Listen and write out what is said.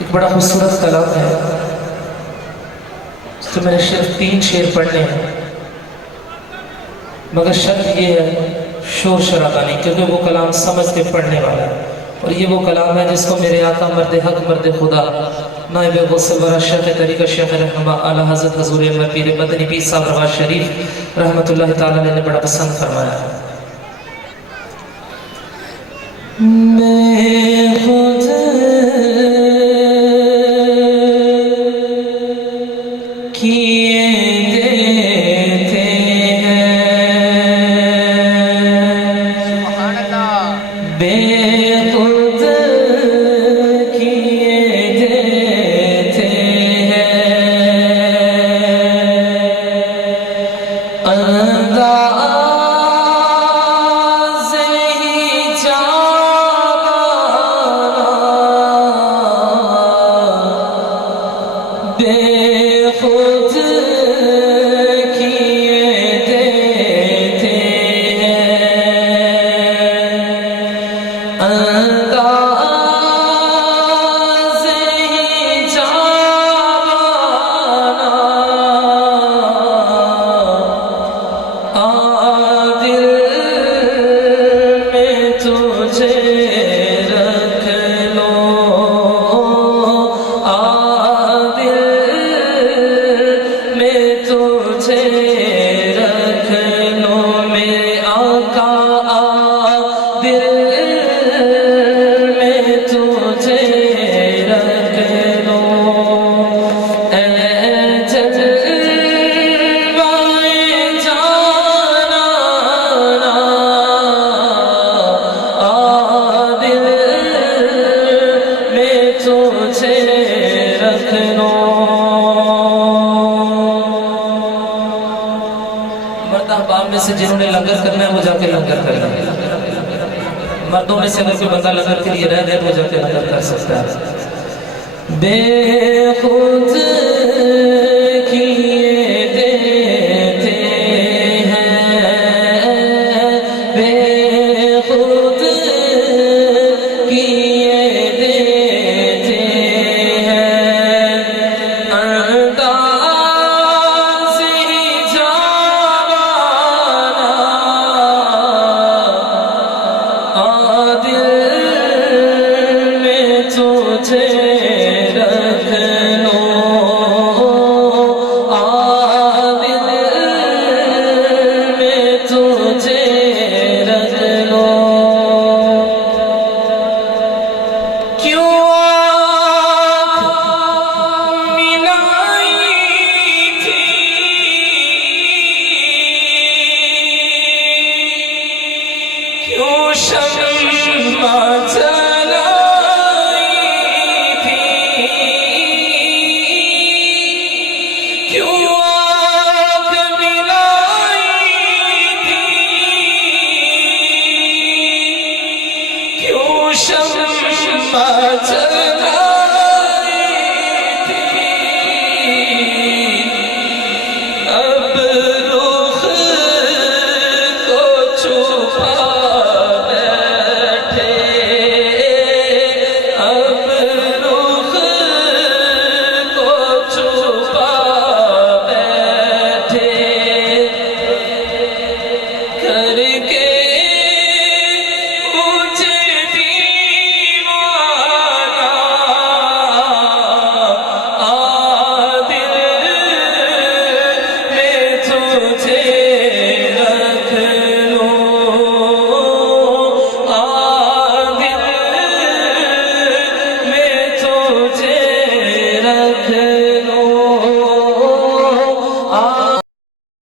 ایک بڑا خوبصورت کلام ہے، اس تو میں نے صرف 3 شعر پڑھنے ہیں، مگر شرط یہ ہے شور شرابہ نہیں، کیونکہ وہ کلام سمجھ کے پڑھنے والا ہے، اور یہ وہ کلام ہے جس کو میرے آقا مرد حق مرد خدا نائب غوث الورا شیخ طریقہ شیخ رہنما اعلیٰ حضرت حضور احمد پیر مدنی پیر صاحب رواز شریف رحمۃ اللہ تعالیٰ نے بڑا پسند فرمایا ہے۔ میں خود کیے دیتے ہیں بے خود کیے دیتے ہیں انداز ہی جانا بے خود کیے دیتے ہیں انداز ہی جانا دل میں تجھے رکھ لو میں تجھے رکھ لو میرے آقا دل میں تجھے رکھ لو اے جلوہ جانا دل میں تجھے رکھ لو۔ مرد احباب میں سے جنہوں نے لنگر کرنا ہے وہ جا کے لنگر کرنا ہے، مردوں میں سے اگر کوئی بندہ لنگر کے لیے رہ گئے تو وہ جا کے لنگر کر سکتا ہے۔ بے خود کیے دیتے ہیں بے خود کیے دیتے ہیں انداز ہی جانا دل میں تجھے رکھ لو دل میں تجھے رکھ لو کیوں آنکھ ملائی تھی کیوں شمع جلائی تھی کیوں آنکھ ملائی تھی کیوں شمع جلائی